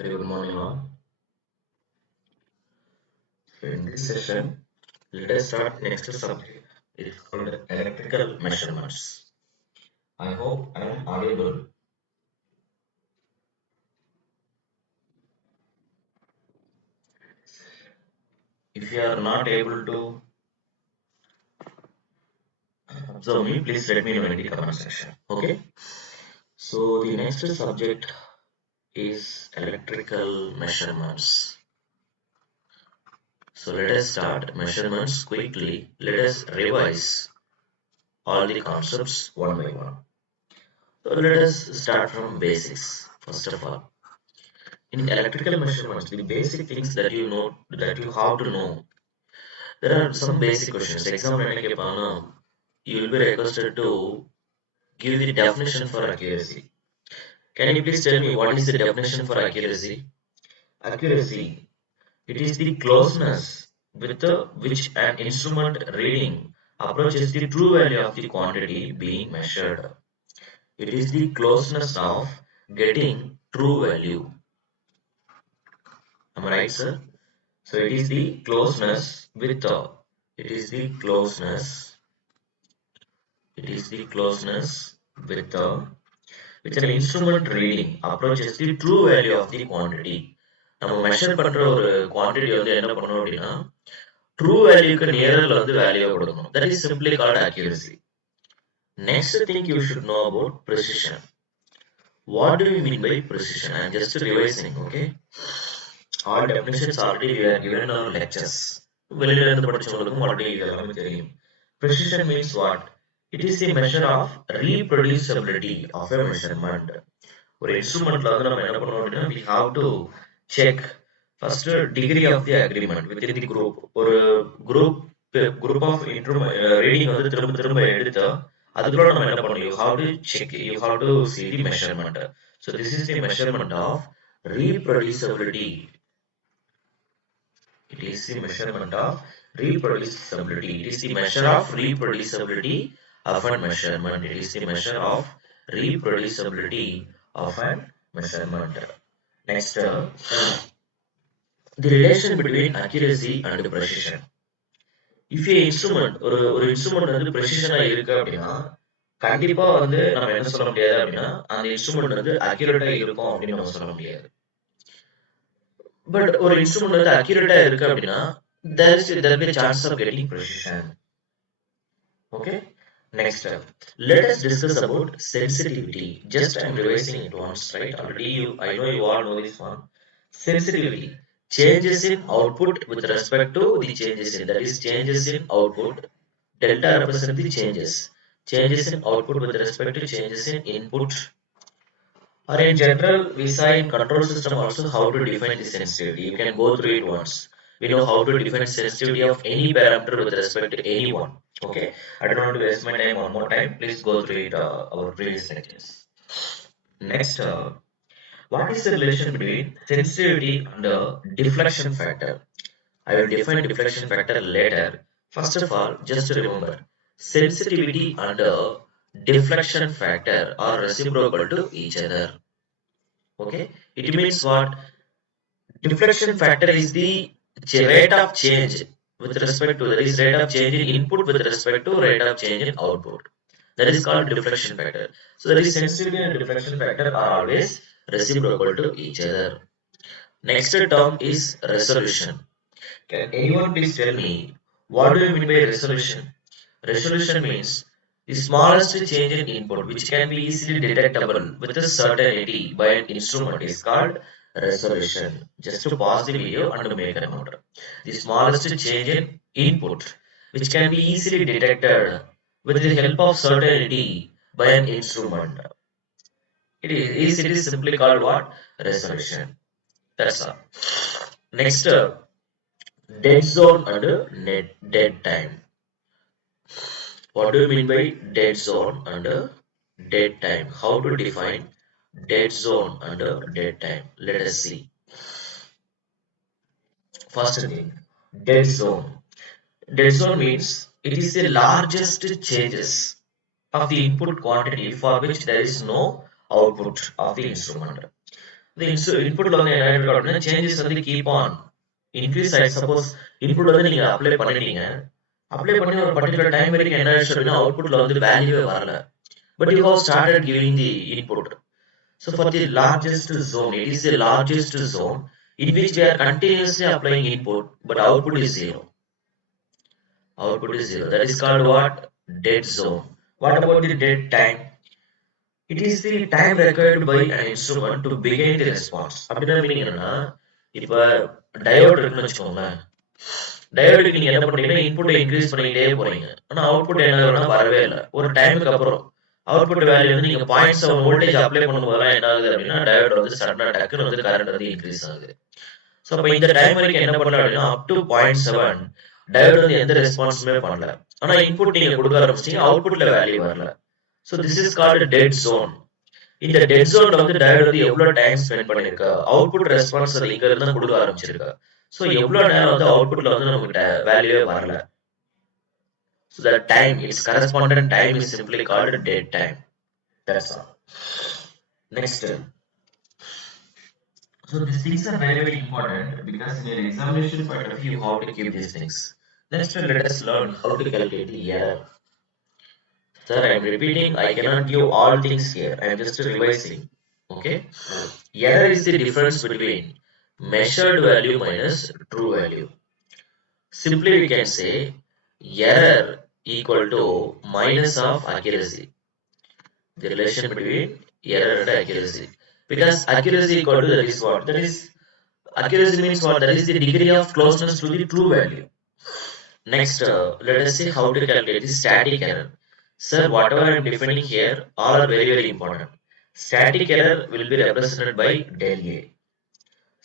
Very good morning all. So in this session, let us start next subject. It's called electrical measurements. I hope I am audible. If you are not able to observe me, please let me know in the comment section. Okay. So the next subject is electrical measurements. So let us start measurements quickly. Let us revise all the concepts one by one. So let us start from basics. First of all, in electrical measurements, the basic things that you know that you have to know. There are some basic questions. Example, you will be requested to give the definition for accuracy. Can you please tell me what is the definition for accuracy? Accuracy, it is the closeness with which an instrument reading approaches the true value of the quantity being measured. It is the closeness of getting true value. Am I right, sir? So it is the closeness with it is the closeness with which an instrument reading approaches the true value of the quantity. நம்ம measure பண்ற ஒரு quantity வந்து என்ன பண்ணணும் அப்படின்னா true வேல்யூக்கு நியரல் வந்து value கொடுக்கணும். That is simply called accuracy. Next thing you should know about precision. What do you mean by precision? I am just revising, okay? All definitions already we are given in our lectures. வெளியில இருந்து படிச்சவங்களுக்கும் already எல்லாமே தெரியும். Precision means what? It is the measure of reproducibility of a measurement. ஒரு இன்ஸ்ட்ருமெண்ட்ல வந்து நம்ம என்ன பண்ணணும் அப்படின்னா we have to check first degree of the agreement within the group. ஒரு group of reading வந்து திரும்ப திரும்ப எடுத்தா அதுக்குள்ள நம்ம என்ன பண்ணணும், you have to check, you have to see the measurement. So this is the measurement of reproducibility. It is the measurement of reproducibility. It is the measure of reproducibility of a measurement. It is the measure of reproducibility of a measurement. Next, the relation between accuracy and precision. If a instrument ஒரு instrument வந்து precision இருக்கு அப்படின்னா கண்டிப்பா வந்து நம்ம என்ன சொல்ல முடியாது அப்படின்னா அந்த இன்ஸ்ட்ருமெண்ட் வந்து அக்யூரேட்டா இருக்கும் அப்படின்னு நம்ம சொல்ல முடியாது. பட் ஒரு இன்ஸ்ட்ருமெண்ட் வந்து அக்யூரேட்டா இருக்கு அப்படின்னா there will be a chance of getting precision. Okay. Next, let us discuss about sensitivity. Just I am revising it once, right? Already I know you all know this one. Sensitivity, changes in output with respect to the changes in, that is changes in output. Delta represent the changes in output with respect to changes in input. Or in general, we saw in control system also how to define the sensitivity. You can go through it once. We know how to define sensitivity of any parameter with respect to anyone. Okay, I don't want to waste my time one more time. Please go through it our previous lectures. Next, what is the relation between sensitivity and deflection factor? I will define deflection factor later. First of all, just remember, sensitivity and deflection factor are reciprocal to each other. Okay, it means what? Deflection factor is the rate of change with respect to, that is rate of change in input with respect to rate of change in output. That is called deflection factor. So that is sensitivity and deflection factor are always reciprocal to each other. Next term is resolution. Can anyone please tell me what do you mean by resolution? Resolution means the smallest change in input which can be easily detectable with a certainty by an instrument is called resolution. Just to pause the video and make a note. The smallest change in input which can be easily detected with the help of certainty by an instrument. It is simply called what? Resolution. That's all. Next, dead zone and dead time. What do you mean by dead zone and dead time? How to define dead zone and dead time? Let us see. First thing, dead zone. Dead zone means it is the largest changes of the input quantity for which there is no output of the instrument. The input changes வந்து keep on increase ஆயிடுச்சு. Suppose input வந்து நீங்க apply பண்ணிட்டீங்க, apply பண்ணி ஒரு particular time வரைக்கும் என்ன ஆயிடுச்சு அப்படின்னா அவுட்புட்ல வந்து வேல்யூவே வரல. But you have started giving the input. So for the largest zone, it is the largest zone in which we are continuously applying input, but output is zero. Output is zero. That is called what? Dead zone. What about the dead time? It is the time required by an instrument to begin the response. அப்படின்னா meaning என்னன்னா, இப்ப diode இருக்குன்னு வச்சுக்கோங்களேன். டயோடுக்கு நீங்க என்ன பண்றீங்கன்னா இன்புட்டை increase பண்ணிட்டே போறீங்க. ஆனா அவுட்புட் என்ன ஆகுதுன்னா வரவே இல்லை. ஒரு டைமுக்கு அப்புறம் அவுட்புட் வேல்யூ வந்து நீங்க 0.7 வோல்டேஜ் அப்ளை பண்ணும்போதெல்லாம் என்ன ஆகுது அப்படின்னா டயோட் வந்து சடனா டக்குன்னு வந்து கரண்ட் வந்து இன்க்ரீஸ் ஆகுது. ஸோ அப்போ இந்த டைம் வரைக்கும் என்ன பண்ணலாம் அப்படின்னா அப் டு 0.7 டயோட் வந்து எந்த ரெஸ்பான்ஸுமே பண்ணல. ஆனா இன்புட் நீங்க கொடுக்க ஆரம்பிச்சிட்டீங்க, அவுட்புட்ல வேல்யூ வரல. So this is called dead zone. இந்த டெட் ஜோன்ல வந்து டயோட் வந்து எவ்வளவு டைம் ஸ்பெண்ட் பண்ணிருக்கா, அவுட்புட் ரெஸ்பான்ஸ் அது இங்க இருந்து கொடுக்க ஆரம்பிச்சிருக்கா. ஸோ எவ்வளவு நேரம் வந்து அவுட்புட்ல வந்து நமக்கு வேல்யூவே வரல. So the time, its correspondent time is simply called dead time. That's all. Next. So these things are very, very important because in your examination point of view, how to keep these things. Next, let us learn how to calculate the error. Sir, I am repeating, I cannot give all things here. I am just revising. Okay? Error is the difference between measured value minus true value. Simply we can say error equal to minus of accuracy. The relation between error and accuracy. Because accuracy equal to that is what? That is accuracy means what? That is the degree of closeness to the true value. Next, let us see how to calculate the static error. Sir, whatever I am defining here, all are very, very important. Static error will be represented by del A.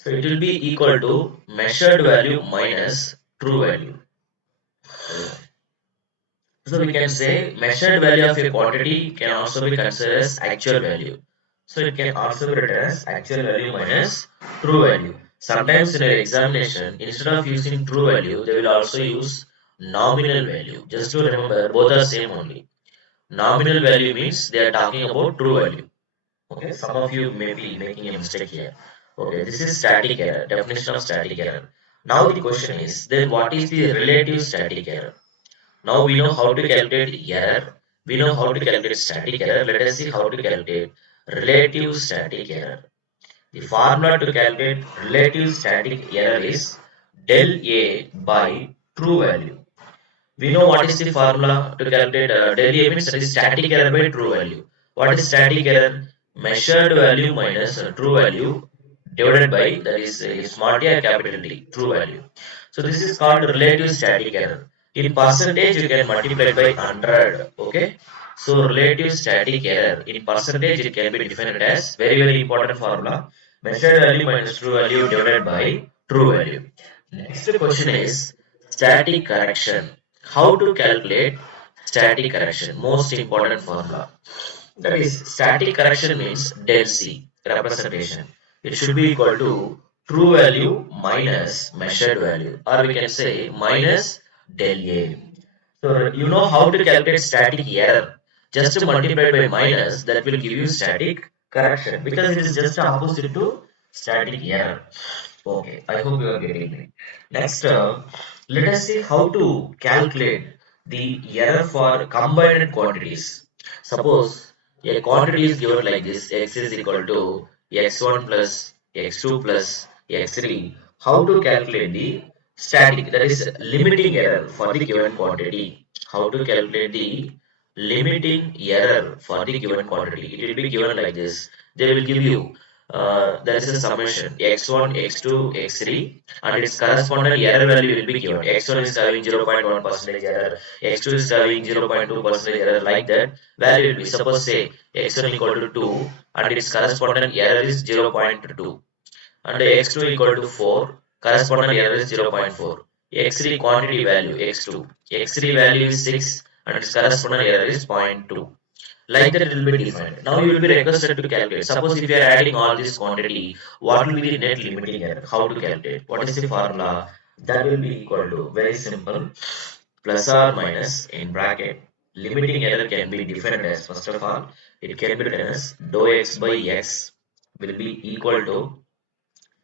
So it will be equal to measured value minus true value. So we can say measured value of a quantity can also be considered as actual value. So it can also be written as actual value minus true value. Sometimes in your examination, instead of using true value, they will also use nominal value. Just to remember, both are same only. Nominal value means they are talking about true value. Okay, some of you may be making a mistake here. Okay, this is static error, definition of static error. Now the question is, then what is the relative static error? Now we know how to calculate error. We know how to calculate static error. Let us see how to calculate relative static error. The formula to calculate relative static error is del A by true value. We know what is the formula to calculate del A means that is static error by true value. What is static error? Measured value minus true value divided by, that is small t or capital T, true value. So this is called relative static error. In percentage, you can multiply it by 100. Okay. So relative static error in percentage, it can be defined as very, very important formula. Measured value minus true value divided by true value. Next question is static correction. How to calculate static correction? Most important formula. That is static correction means del C representation. It should be equal to true value minus measured value, or we can say minus del A. So you know how to calculate static error. Just to multiply by minus, that will give you static correction because it is just opposite to static error. Okay, I hope you are getting me. Next, let us see how to calculate the error for combined quantities. Suppose a quantity is given like this: x is equal to x1 plus x2 plus x3. How to calculate the static, that is limiting error for the given quantity? How to calculate the limiting error for the given quantity? It will be given like this. They will give you there is a summation x1, x2, x3, and its corresponding error value will be given. X1 is having 0.1% error, x2 is having 0.2% error, like that. Value will be, suppose say x1 equal to 2 and its corresponding error is 0.2, and x2 equal to 4, corresponding error is 0.4. x3 quantity value x2, x3 value is 6 and its corresponding error is 0.2. Like that it will be defined. Now you will be requested to calculate. Suppose if you are adding all this quantity, what will be the net limiting error? How to calculate? What is the formula? That will be equal to, very simple, plus or minus in bracket. Limiting error can be defined as, first of all, it can be written as dou x by x will be equal to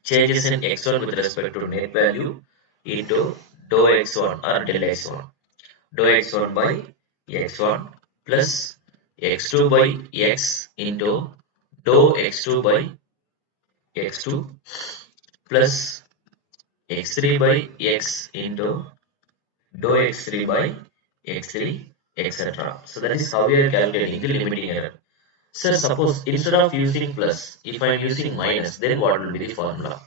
changes in x1 with respect to net value into dou x1 or del x1. Dou x1 by x1 plus x2 by x into dou x2 by x2 plus x3 by x into dou x3 by x3, etc. So that is how we are calculating the limiting error. Sir, suppose instead of using plus, if I am using minus, then what will be the formula?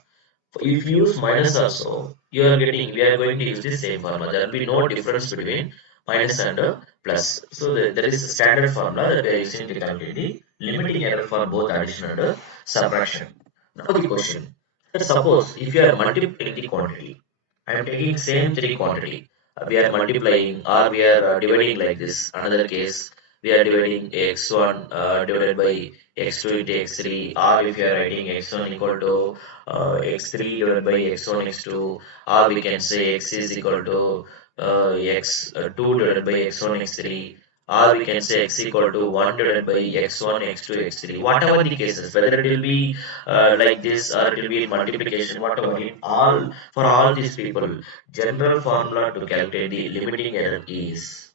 If you use minus also, we are going to use the same formula. There will be no difference between minus and plus. So there is a standard formula that we are using to calculate the limiting error for both addition and subtraction. Now the question, suppose if you are multiplying the quantity, I am taking same three quantity. We are multiplying or we are dividing like this. Another case, we are dividing x1 divided by x2 into x3, or if you are writing x1 equal to x3 divided by x1 x2, or we can say x is equal to x2 divided by x1 x3, or we can say x equal to 1 divided by x1 x2 x3, whatever the cases, whether it will be like this or it will be in multiplication, whatever, in all, for all these people, general formula to calculate the limiting error is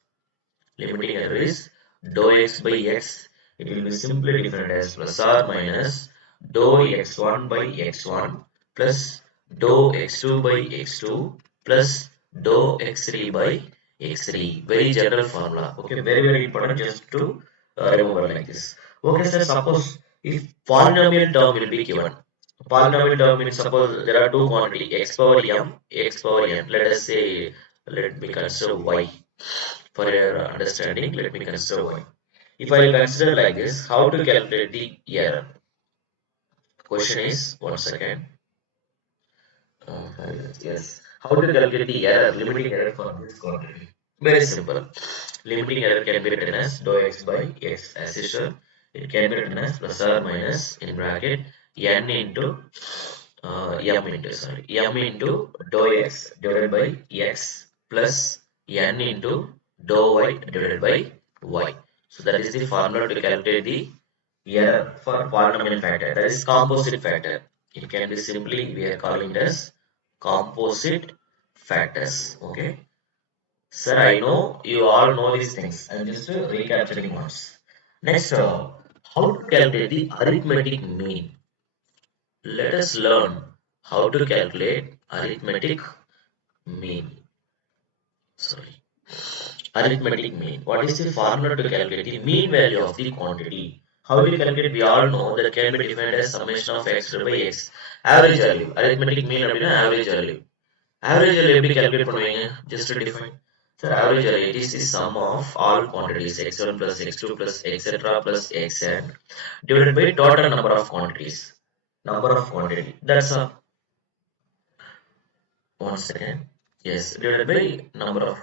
dou x by x. It will be simply defined as plus or minus dou x1 by x1 plus dou x2 by x2 plus dou x3 by x3. Very general formula. Okay, very important just to remember like this. Okay, sir, suppose if polynomial term will be given. Polynomial term means suppose there are two quantity x power m, x power n. Let us say, let me consider y. For your understanding, let me consider y. If I consider like this, how to calculate the error? Question is, one second. Yes. How to calculate the error, limiting error for this quantity? Very simple. Limiting error can be written as dou x by x as usual. It can be written as plus or minus in bracket n into m into dou x divided by x plus n into dou y divided by y. So that is the formula to calculate the error for polynomial factor. That is composite factor. It can be simply, we are calling it as composite factors. Okay. Sir, I know you all know these things. I'm just recapturing once. Next, how to calculate the arithmetic mean. Let us learn how to calculate arithmetic mean. Sorry. Arithmetic mean. What is the formula to calculate the mean value of the quantity? How do you calculate? We all know that can be defined as summation of x by x. Average value. Arithmetic mean அப்படின்னா average value. Average value எப்படி calculate பண்ணுவீங்க? Just to define. So average value, it is the sum of all quantities x1 plus x2 plus etc plus xn divided by total number of quantities. Number of quantity. That's a, one second. Yes, divided by number of,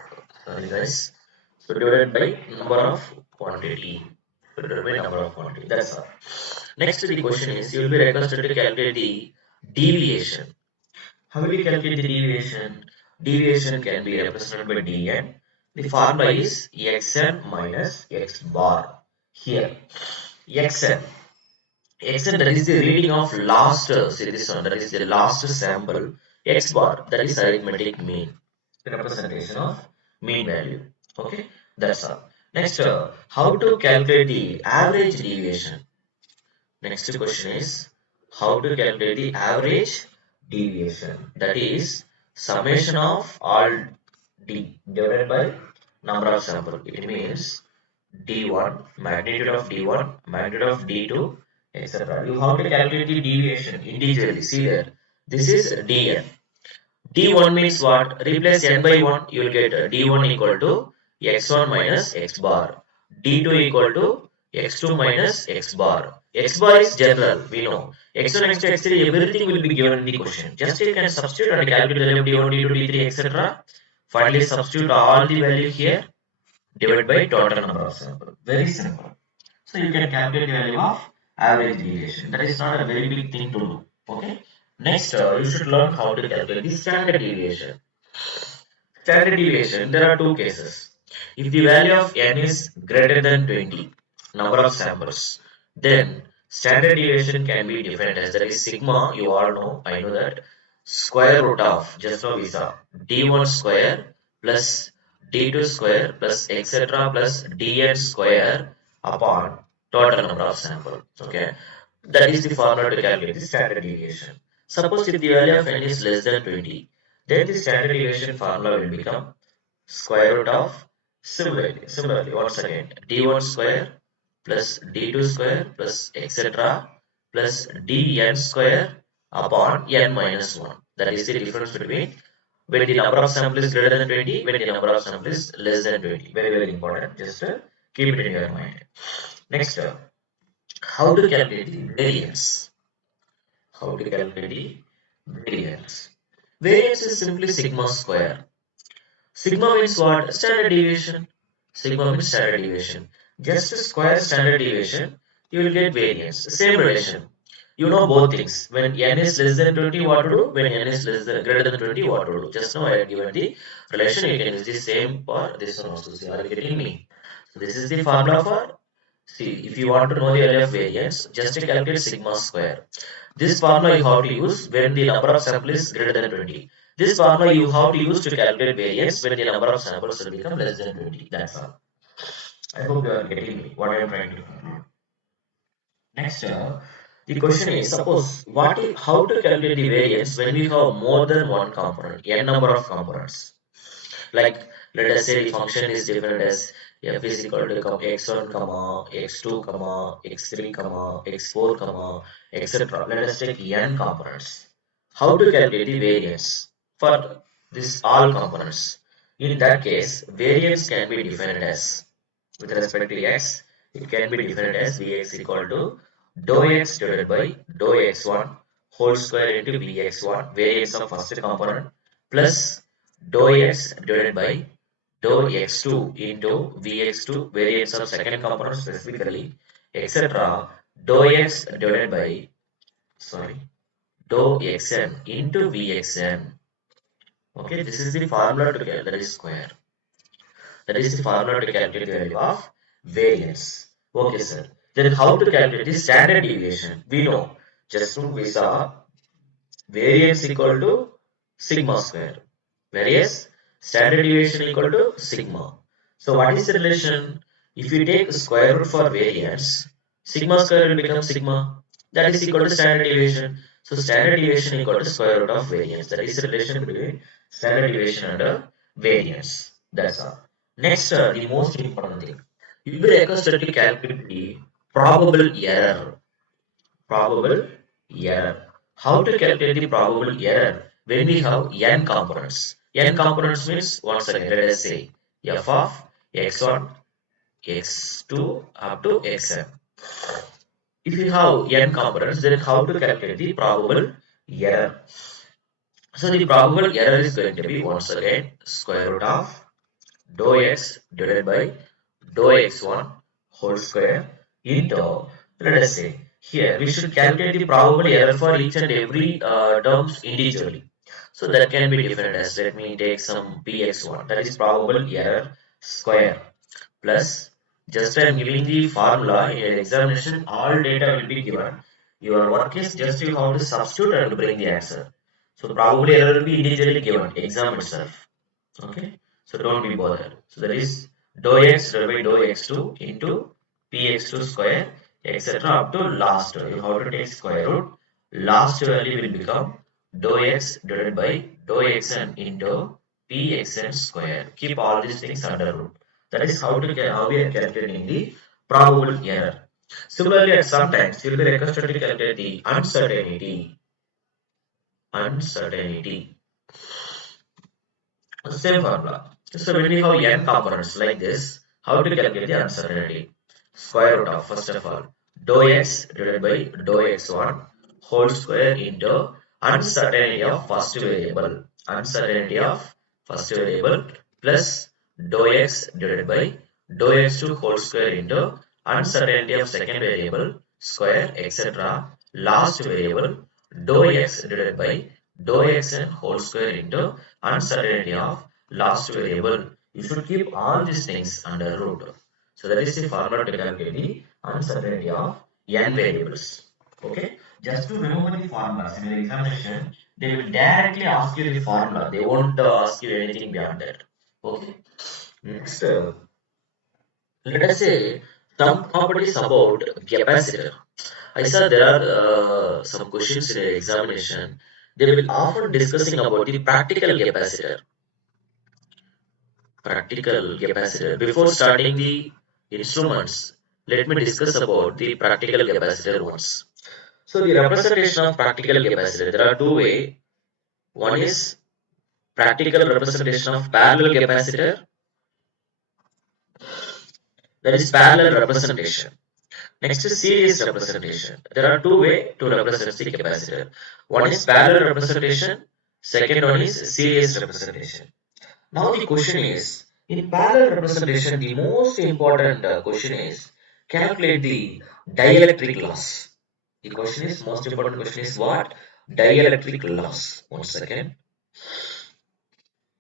sorry guys. So divided by number of quantity. Divided by number of quantity. That's all. Next the question is, you will be requested to calculate the deviation. How will you calculate the deviation? Deviation can be represented by dn. The formula is xn minus x bar. Here, xn. Xn, that is the reading of last series one, that is the last sample. X bar, that is arithmetic mean. Representation of mean value. Okay, that's all. Next, how to calculate the average deviation? Next question is, how to calculate the average deviation? That is summation of all d divided by number of sample. It means d1, magnitude of d1, magnitude of d2, etc. You have to calculate the deviation individually. See there, this is dn. D1 means what? Replace n by 1, you will get D1 equal to x1 minus x bar. D2 equal to x2 minus x bar. X bar is general, we know. X1, x2, x3, everything will be given in the question. Just you can substitute and calculate the value of D1, D2, D3, etc. Finally, substitute all the value here, divided by total number of samples. Very simple. So you can calculate the value of average deviation. That is not a very big thing to do. Okay. Next, you should learn how to calculate the standard deviation. Standard deviation, there are two cases. If the value of n is greater than 20, number of samples, then Standard deviation can be defined as, that is sigma, you all know, I know that, square root of, just now we saw, d1 square plus d2 square plus etc plus dn square upon total number of samples. Okay, that is the formula to calculate the standard deviation. Suppose if the value of n is less than 20, then the standard deviation formula will become square root of, similarly once again, d1 square plus d2 square plus etc plus dn square upon n minus 1. That is the difference between when the number of samples is greater than 20, when the number of samples is less than 20. Very, very important. Just keep it in your mind. Next, how to calculate the variance? How to calculate the variance? Variance is simply sigma square. Sigma means what? Standard deviation. Sigma means standard deviation. Just square standard deviation, you will get variance. Same relation. You know both things. When n is less than 20, what to do? When n is less than greater than 20, what to do? Just now I have given the relation. You can use the same for this one also. See, are you getting me? So this is the formula for. See, if you want to know the value of variance, just calculate sigma square. This formula you have to use when the number of samples is greater than 20. This formula you have to use to calculate variance when the number of samples will become less than 20. That's all. I hope you are getting me what I am trying to conclude. Next, the question is, suppose how to calculate the variance when we have more than one component, n number of components. Like, let us say the function is defined as f is equal to x1 comma x2 comma x3 comma x4 comma etc. Let us take n components. How to calculate the variance for this all components? In that case, variance can be defined as, with respect to x, it can be defined as Vx equal to dou x divided by dou x1 whole square into Vx1, variance of first component, plus dou x divided by dou x2 into Vx2, variance of second component specifically, etc. Dou x divided by, sorry, dou xn into Vxn. Okay, this is the formula to calculate, that is square. That is the formula to calculate the value of variance. Okay, sir. Then how to calculate the standard deviation? We know, just now we saw variance equal to sigma square, whereas standard deviation equal to sigma. So what is the relation? If you take square root for variance, sigma square will become sigma. That is equal to standard deviation. So standard deviation equal to square root of variance. That is the relation between standard deviation and variance. That's all. Next, the most important thing. You will requested to calculate the probable error. Probable error. How to calculate the probable error when we have n components? N components means, once again, let us say f of x1, x2 up to xn. If you have n components, then how to calculate the probable error? So the probable error is going to be, once again, square root of dou x divided by dou x1 whole square into, let us say, here we should calculate the probable error for each and every terms individually. So that can be defined as, let me take some px1, that is probable error square, plus, just I am giving the formula. In an examination all data will be given. Your work is just you have to substitute and bring the answer. So probable error will be individually given, exam itself. Okay, so don't be bothered. So that is dou x divided by dou x2 into px2 square, etc. up to last. You have to take square root. Last value will become dou x divided by dou xn into pxn square. Keep all these things under root. That is how we are calculating the probable error. Similarly, at sometimes you will be requested to calculate the uncertainty. Uncertainty. Same formula. So when we have n components like this, how to calculate the uncertainty? Square root of, first of all, dou x divided by dou x1 whole square into uncertainty of first variable. Uncertainty of first variable plus dou x divided by dou x2 whole square into uncertainty of second variable square, etc. Last variable dou x divided by dou xn whole square into uncertainty of last variable. You should keep all these things under root. So that is the formula to calculate the uncertainty of n variables. Okay, just to remember the formulas in the examination, they will directly ask you the formula. They won't ask you anything beyond that. Okay, next, let us say some properties about capacitor. I saw there are some questions in the examination. They will often discussing about the practical capacitor. Before starting the instruments, let me discuss about the practical capacitor once. So the representation of practical capacitor, there are two ways. One is practical representation of parallel capacitor, that is parallel representation. Next is series representation. There are two ways to represent the capacitor. One is parallel representation, second one is series representation. Now the question is, in parallel representation, the most important question is calculate the dielectric loss. The question is, most important question is what? Dielectric loss. One second.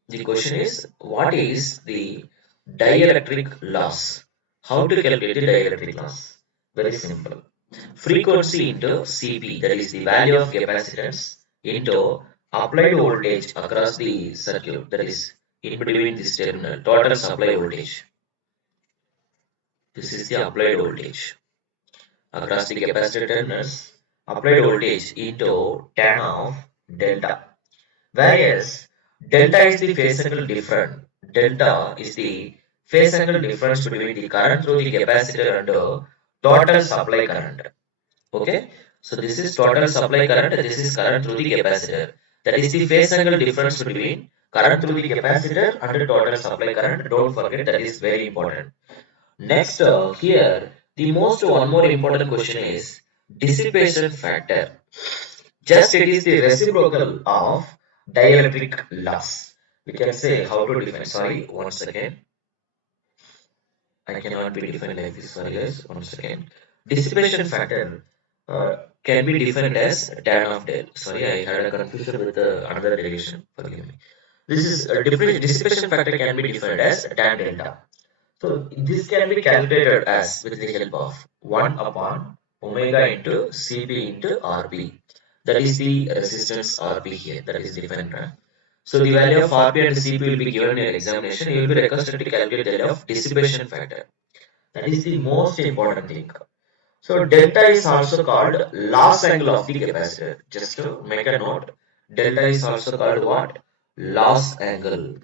The question is, what is the dielectric loss? How to calculate the dielectric loss? Very simple. Frequency into Cp, that is the value of capacitance, into applied voltage across the circuit, that is in between this terminal, total supply voltage. This is the applied voltage across the capacitor terminals, applied voltage into tan of delta. Whereas delta is the phase angle difference. Delta is the phase angle difference between the current through the capacitor and the total supply current. Okay, so this is total supply current, this is current through the capacitor. That is the phase angle difference between current through the capacitor and the total supply current. Don't forget, that is very important. Next, here, the most one more important question is dissipation factor. Just it is the reciprocal of dielectric loss. We can say how to define. Sorry, one second. I cannot be defined like this. Sorry, guys. One second. Dissipation factor can be defined as tan of del. Sorry, I had a confusion with another derivation. Forgive me. This is a different dissipation factor can be defined as tan delta. So this can be calculated as with the help of 1 upon omega into Cp into Rp. That is the resistance Rp here. That is defined. Right? So the value of Rp and Cp will be given in your examination. You will be requested to calculate the value of dissipation factor. That is the most important thing. So delta is also called loss angle of the capacitor. Just to make a note, delta is also called what? Loss angle.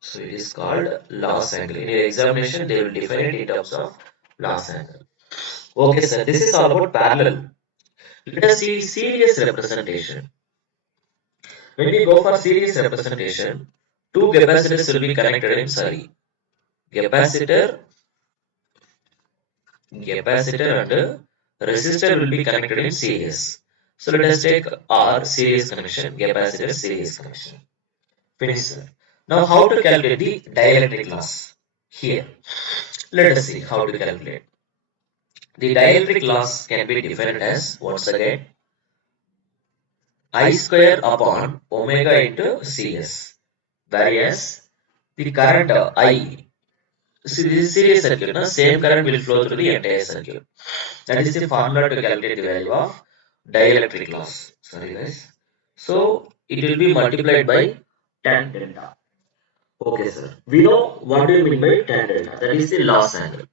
So it is called loss angle. In your examination, they will define it in terms of loss angle. Okay, sir. This is all about parallel. Let us see series representation. When we go for series representation, two capacitors will be connected in series. Capacitor and resistor will be connected in series. So let us take R series connection, capacitor series connection. Finish. Now how to calculate the dielectric loss? Here, let us see how to calculate. The dielectric loss can be defined as, once again, I square upon omega into Cs. Whereas the current I, see this is series circuit, no? Same current will flow through the entire circuit. That is the formula to calculate the value of dielectric loss. Sorry guys. So it will be multiplied by tan delta. Okay sir. We know what do you mean by tan delta. That is the loss angle.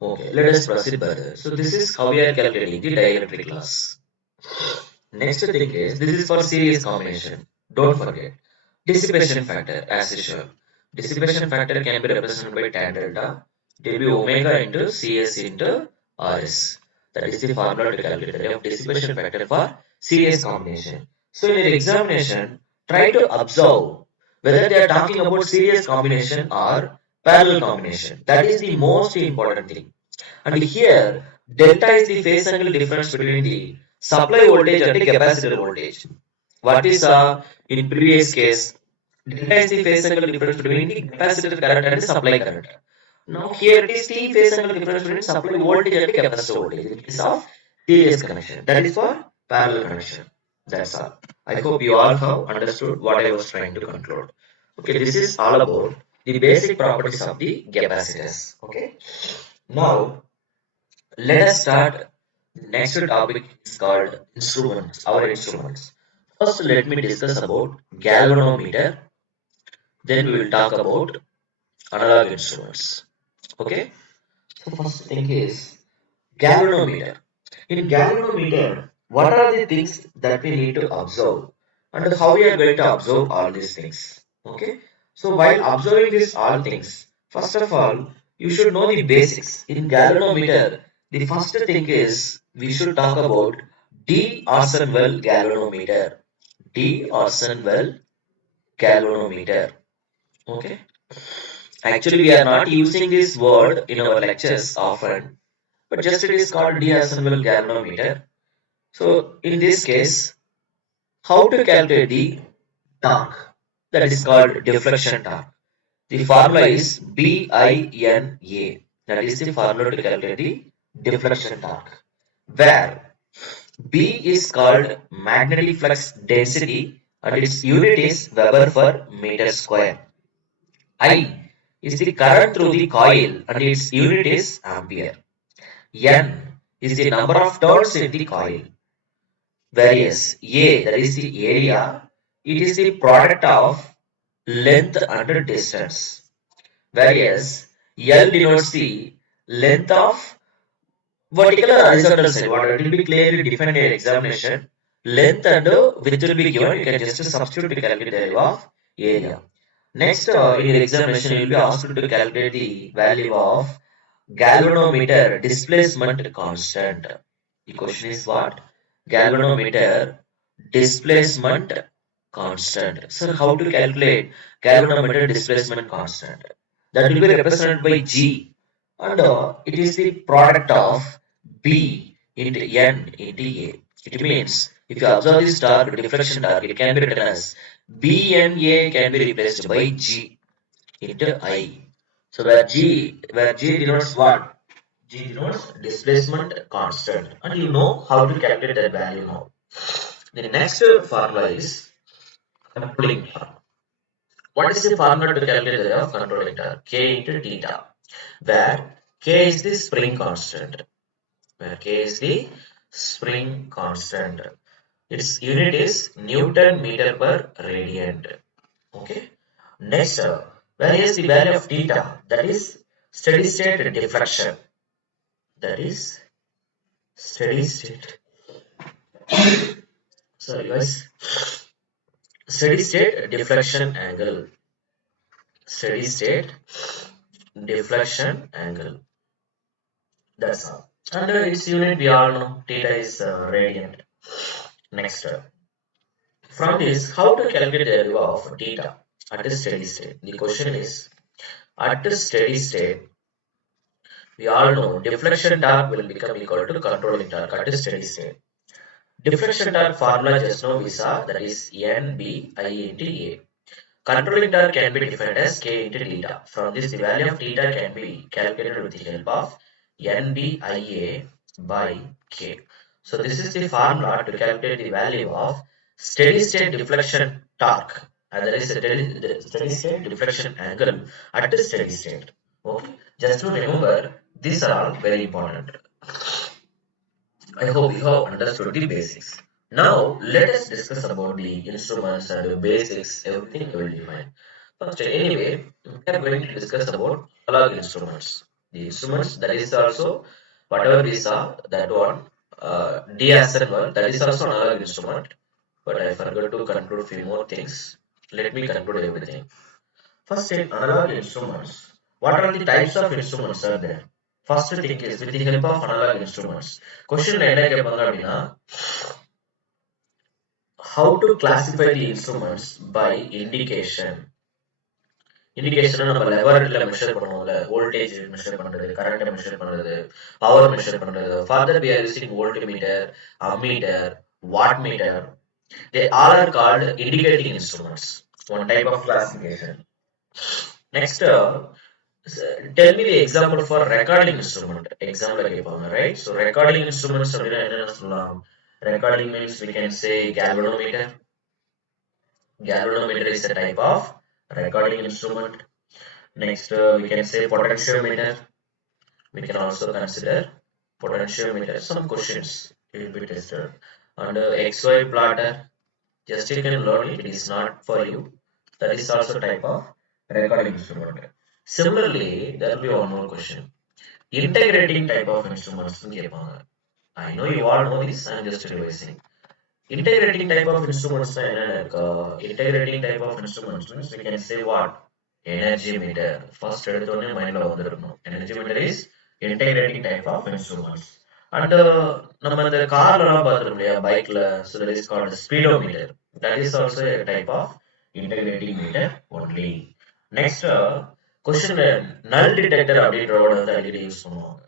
Okay, let us proceed further. So this is how we are calculating the dielectric loss. Next thing is, this is for series combination. Don't forget. Dissipation factor as usual. Dissipation factor can be represented by tan delta. It will be omega into Cs into Rs. That is the formula to calculate the value of dissipation factor for series combination. So in your examination, try to observe whether they are talking about series combination or parallel combination. That is the most important thing. And here, delta is the phase angle difference between the supply voltage and the capacitor voltage. What is in previous case, delta is the phase angle difference between the capacitor current and the supply current. Now here it is the phase angle difference between supply voltage and the capacitor voltage. It is of series connection. That is for parallel connection. That's all. I hope you all have understood what I was trying to conclude. Okay, this is all about the basic properties of the capacitors. Okay. Now let us start Next topic is called instruments, our instruments. First, let me discuss about galvanometer. Then we will talk about analog instruments. Okay. So first thing is galvanometer. In galvanometer, what are the things that we need to observe and how we are going to observe all these things? Okay. So while observing these all things, first of all, you should know the basics. In galvanometer, the first thing is we should talk about D Arsenwell galvanometer. D Arsenwell galvanometer. Okay. Actually, we are not using this word in our lectures often, but just it is called D Arsenwell galvanometer. So in this case, how to calculate the torque? That is called deflection torque. The formula is BINA. That is the formula to calculate the deflection torque. Where B is called magnetic flux density and its unit is Weber per meter square. I is the current through the coil and its unit is ampere. N is the number of turns in the coil. Whereas A, that is the area, it is the product of length and distance. Whereas L denotes the length of vertical and horizontal side. What it will be clearly defined in examination. Length and width will be given. You can just substitute to calculate the value of area. Next, in your examination, you will be asked to calculate the value of galvanometer displacement constant. The question is what? Galvanometer displacement constant. So how to calculate galvanometer displacement constant? That will be represented by G, and it is the product of B into N into A. It means if you observe this torque, deflection torque, it can be written as BNA can be replaced by G into I. So where G denotes what? G denotes displacement constant, and you know how to calculate that value now. The next formula is controlling torque. What is the formula to calculate the value of controlling torque? K into theta, where K is the spring constant. Where K is the spring constant. Its unit is Newton meter per radian. Okay. Next, where is the value of theta? That is steady state deflection. That is steady state. Sorry guys. Steady state deflection angle. Steady state deflection angle. That's all. And its unit we all know. Theta is radian. Next, from this, how to calculate the value of theta at a steady state? The question is, at a steady state, we all know deflection torque will become equal to controlling torque at a steady state. Deflection torque formula just now we saw, that is NBI into A. Controlling torque can be defined as K into theta. From this, the value of theta can be calculated with the help of NBIA by K. So this is the formula to calculate the value of steady state deflection torque, and that is the steady state deflection angle at the steady state. Okay, just to remember, these are all very important. I hope you have understood the basics. Now let us discuss about the instruments and the basics, everything we will define. First, anyway, we are going to discuss about analog instruments. The instruments, that is also whatever we saw, that one, DSN1, that is also analog instrument. But I forgot to conclude few more things. Let me conclude everything. First, in analog instruments, what are the types of instruments are there? First thing is with the help of analog instruments. Question என்ன கேட்பாங்க அப்படின்னா, how to classify the instruments by indication. Indication நம்ம லெபார்டரியில measure பண்ணுவோம்ல, voltage measure பண்றது, current measure பண்றது, power measure பண்றது. Further we are using voltmeter, ammeter, wattmeter. They all are called indicating instruments. One type of classification. Next, tell me the example for recording instrument. Example கேட்பாங்க, right? So recording instruments அப்படின்னா என்னென்ன சொல்லலாம்? Recording means we can say galvanometer. Galvanometer is a type of recording instrument. Next, we can say potentiometer. We can also consider potentiometer, some questions it will be tested. And XY plotter, just you can learn it, it is not for you. That is also type of recording instrument. Similarly, there will be one more question. Integrating type of instruments. I know you all know this, I am just revising. Integrating type of instruments, integrating type of instruments means we can say what? Energy meter. First, mind energy meter is integrating type of instruments. And நம்ம இந்த கார்ல எல்லாம் பார்த்திருப்போம் இல்லையா பைக்ல, so that is called speedometer. That is also a type of integrating meter only. Next question, null detector அப்படின்ற word வந்து அடிக்கடி யூஸ் பண்ணுவாங்க.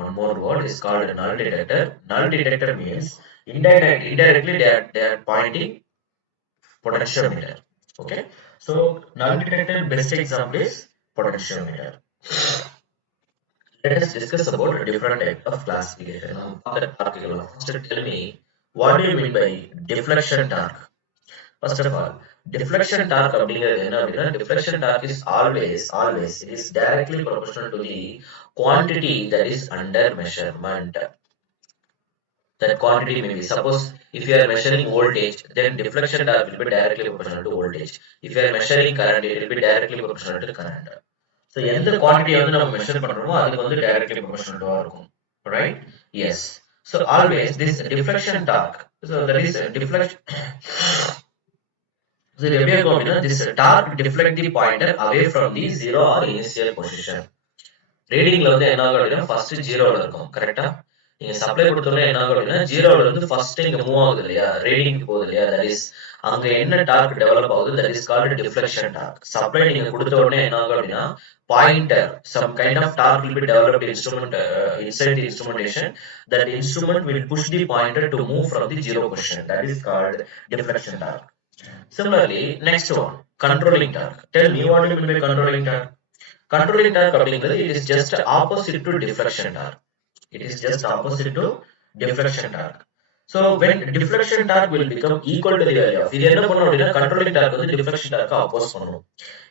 One more word is called null detector. Null detector means indirectly they are pointing potentiometer. Okay, so null detector best example is potentiometer. Let us discuss about different type of classification. First, tell me, what do you mean by deflection torque? First of all, deflection torque deflection torque is always it is directly proportional to the quantity that is under measurement. That quantity may be, suppose if you are measuring voltage, then deflection torque will be directly proportional to voltage. If you are measuring current, it will be directly proportional to current. So எந்த quantity வந்து நம்ம measure பண்றோமோ அதுக்கு வந்து directly proportional to இருக்கும், right? Yes. So always this deflection torque, so that is deflection. So this torque deflect the pointer away from the zero or initial position. Reading la வந்து என்ன ஆகும் அப்படினா first 0 ல இருக்கும், கரெக்ட்டா? நீங்க சப்ளை கொடுத்தோனே என்ன ஆகும் அப்படினா 0 ல இருந்து first இங்க மூவ் ஆகுது இல்லையா, ரீடிங்க்கு போகுது இல்லையா, that is அங்க என்ன டார்க் டெவலப் ஆகுது, that is called deflection torque. Supply நீங்க கொடுத்த உடனே என்ன ஆகும் அப்படினா pointer, some kind of torque will be developed instrument inside the instrumentation. That instrument will push the pointer to move from the zero position. That is called deflection torque. Similarly, next one, controlling torque. Tell me, what do you mean by controlling torque? Controlling torque அப்படிங்கிறது it is just opposite to deflection torque. It is just opposite to deflection torque. So when deflection torque will become equal to the value of, இது என்ன பண்ணும் அப்படின்னா controlling torque வந்து deflection torque oppose பண்ணும்.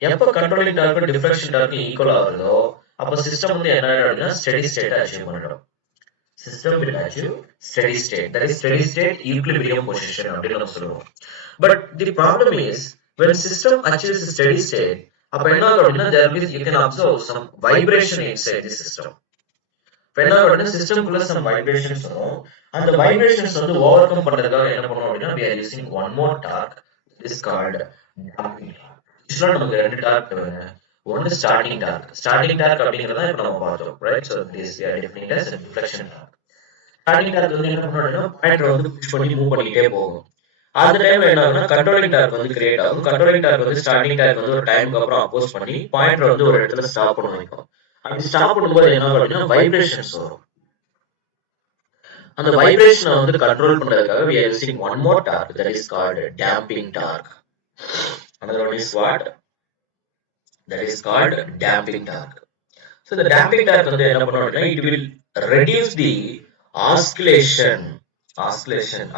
எப்போ controlling torque deflection torque equal ஆகுதோ அப்போ system வந்து என்ன அப்படின்னா steady state achieve பண்ணிடும். System will achieve steady state. That is steady state equilibrium position அப்படின்னு நம்ம சொல்லுவோம். But the problem is when system achieves steady state, அப்ப என்ன ஆகும் அப்படின்னா there will be, you can observe some vibration inside the system. என்ன ஆகும் அப்படின்னா சிஸ்டம்குள்ள some vibrations வரும். அந்த vibrations வந்து ஓவர்கம் பண்றதுக்காக என்ன பண்ணுவோம் அப்படின்னா we are using one more torque. This is called damping torque. இதுல நமக்கு ரெண்டு டார்க் தேவைங்க. ஒன்னு starting torque. Starting torque அப்படிங்கறத இப்ப நம்ம பார்த்தோம், right? So this we are defining as deflection torque. Starting torque வந்து என்ன பண்ணுவோம் அப்படின்னா பாயிண்டர் வந்து புஷ் பண்ணி மூவ் பண்ணிட்டே போகும். அந்த டைம்ல என்ன ஆகும்னா கண்ட்ரோலிங் டார்க் வந்து கிரியேட் ஆகும். கண்ட்ரோலிங் டார்க் வந்து ஸ்டார்டிங் டார்க் வந்து ஒரு டைம்க்கு அப்புறம் அப்போஸ் பண்ணி பாயிண்டர் வந்து ஒரு இடத்துல ஸ்டாப் பண்ண வைக்கும். அப்படி ஸ்டாப் பண்ணும்போது என்ன ஆகும் அப்படின்னா வைப்ரேஷன்ஸ் வரும். அந்த வைப்ரேஷனை வந்து கண்ட்ரோல் பண்றதுக்காக we are using one more torque, that is called damping torque. Another one is what? That is called damping torque. So the damping torque வந்து என்ன பண்ணும் அப்படின்னா it will reduce the oscillation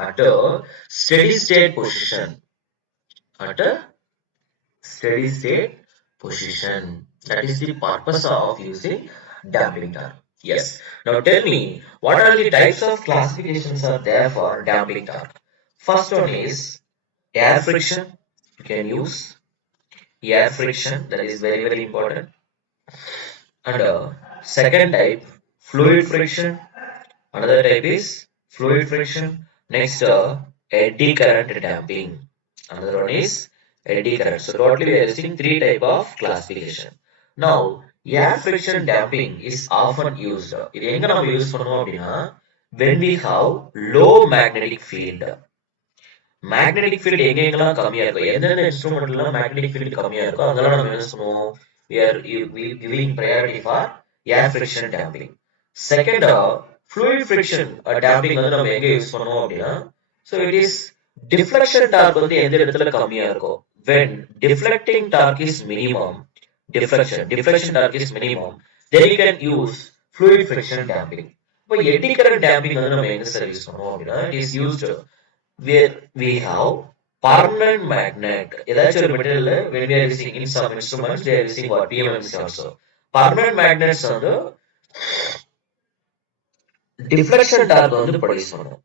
at a steady state position. At a steady state position. That is the purpose of using damping torque. Yes. Now tell me, what are the types of classifications are there for damping torque? First one is air friction. You can use air friction. That is very, very important. And second type, fluid friction. Another type is fluid friction. Next, eddy current damping. Another one is eddy current. So totally we are using three type of classification. Now, air friction damping is often used. இது எங்க நம்ம use பண்ணுவோம் அப்படின்னா when we have low magnetic field. Magnetic field எங்கெங்கெல்லாம் கம்மியா இருக்கும், எந்தெந்த இன்ஸ்ட்ருமெண்ட்ல magnetic field கம்மியா இருக்கும் அதெல்லாம் நம்ம என்ன சொல்லுவோம், we are giving priority for air friction damping. Second, fluid friction damping வந்து நம்ம எங்க யூஸ் பண்ணுவோம் அப்படின்னா so it is deflection torque வந்து எந்த இடத்துல கம்மியா இருக்கும், when deflecting torque is minimum, deflection torque is minimum, then you can use fluid friction damping. இப்போ eddy current damping வந்து நம்ம எங்க சார் யூஸ் பண்ணுவோம் அப்படின்னா it is used where we have permanent magnet. ஏதாச்சும் ஒரு மெட்டீரியல்ல when we are using in some instruments they are using what PMMC also. Permanent magnets வந்து deflection torque வந்து produce பண்ணும்.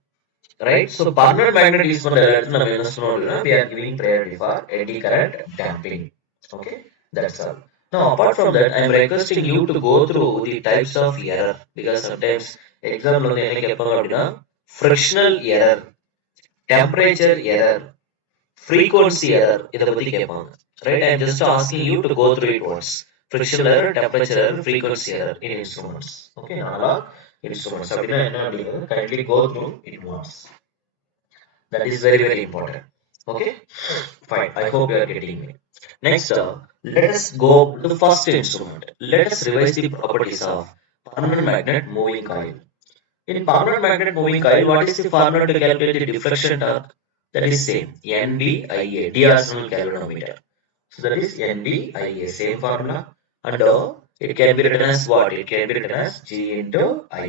Right? So permanent magnet use பண்ற இடத்துல நம்ம என்ன சொன்னோம்னா we are giving priority for eddy current damping. Okay, that's all. Now apart from that, I am requesting you to go through the types of error because sometimes exam ல வந்து என்ன கேட்பாங்க அப்படின்னா frictional error, temperature error, frequency error இத பத்தி கேட்பாங்க. Right? I am just asking you to go through it once. Frictional error, temperature error, frequency error in instruments. Okay, analog instruments. அப்படின்னா என்ன அப்படிங்கிறது kindly go through it once. That is very, very important. Okay, fine. I hope you are getting me. Next, let us go to the first instrument. Let us revise the properties of permanent magnet moving coil. In permanent magnet moving coil, what is the formula to calculate the deflection torque? That is same. NBIA, diastolic galvanometer. So that is NBIA, same formula. And it can be written as what? It can be written as G into I.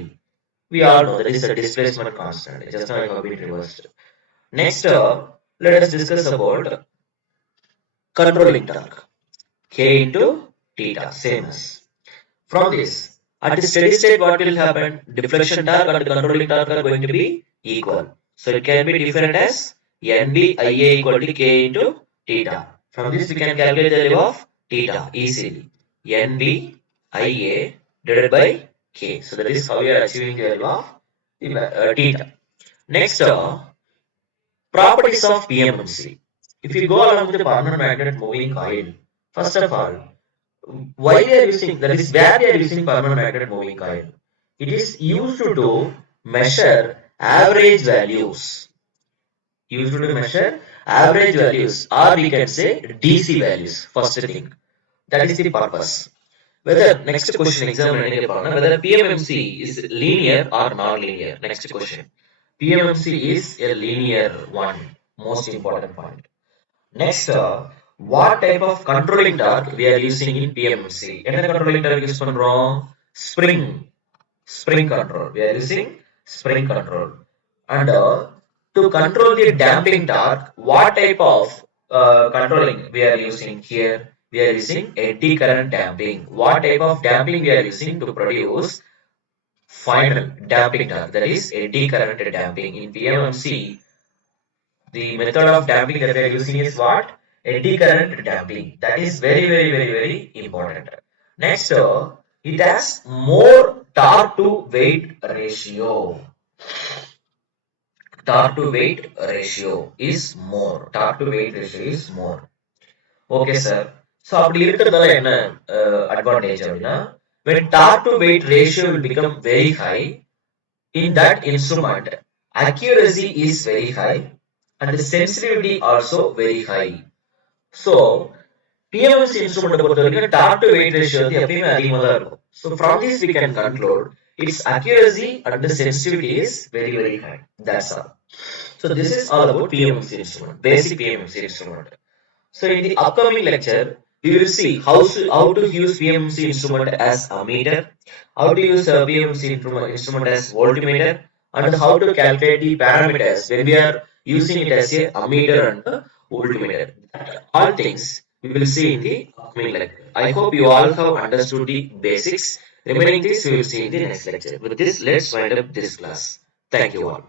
We all know that is a displacement constant. Just now I have been reversed. Next, let us discuss about controlling torque. K into theta, same as. From this, at the steady state, what will happen? Deflection torque and controlling torque are going to be equal. So it can be defined as NBIA equal to K into theta. From this, we can calculate the value of theta easily. NBIA divided by K. So that is how we are achieving the value of theta. Next, properties of PMMC. If you go along with the permanent magnet moving coil, first of all, why we are using, that is where we are using permanent magnet moving coil. It is used to measure average values. Used to measure average values, or we can say DC values. First thing, that is the purpose. Whether next question exam whether PMMC is linear or non-linear. Next question. PMMC is a linear one. Most important point. Next, what type of controlling torque we are using in PMMC? What controlling torque use பண்றோம்? Spring control. We are using spring control. And to control the damping torque, what type of controlling we are using here? We are using eddy current damping. What type of damping we are using to produce final damping torque? That is eddy current damping. In PMMC, the method of damping that we are using is what? Eddy current damping. That is very, very, very, very important. Next, it has more torque to weight ratio. Torque to weight ratio is more. Torque to weight ratio is more. Okay, sir. So, அப்படி இருக்கிறதால என்ன advantage அப்படின்னா, when torque to weight ratio will become very high, in that instrument, accuracy is very high and the sensitivity also very high. So, PMMC instrument பொறுத்த வரைக்கும் torque to weight ratio வந்து எப்பயுமே அதிகமாக தான் இருக்கும். So, from this we can conclude its accuracy and the sensitivity is very, very high. That's all. So, this is all about PMMC instrument, basic PMMC instrument. So, in the upcoming lecture, we will see how to use PMMC instrument as ammeter, how to use PMMC instrument as voltmeter, and how to calculate the parameters when we are using it as a ammeter and voltmeter. All things we will see in the upcoming lecture. I hope you all have understood the basics. Remaining things we will see in the next lecture. With this, let's wind up this class. Thank you all.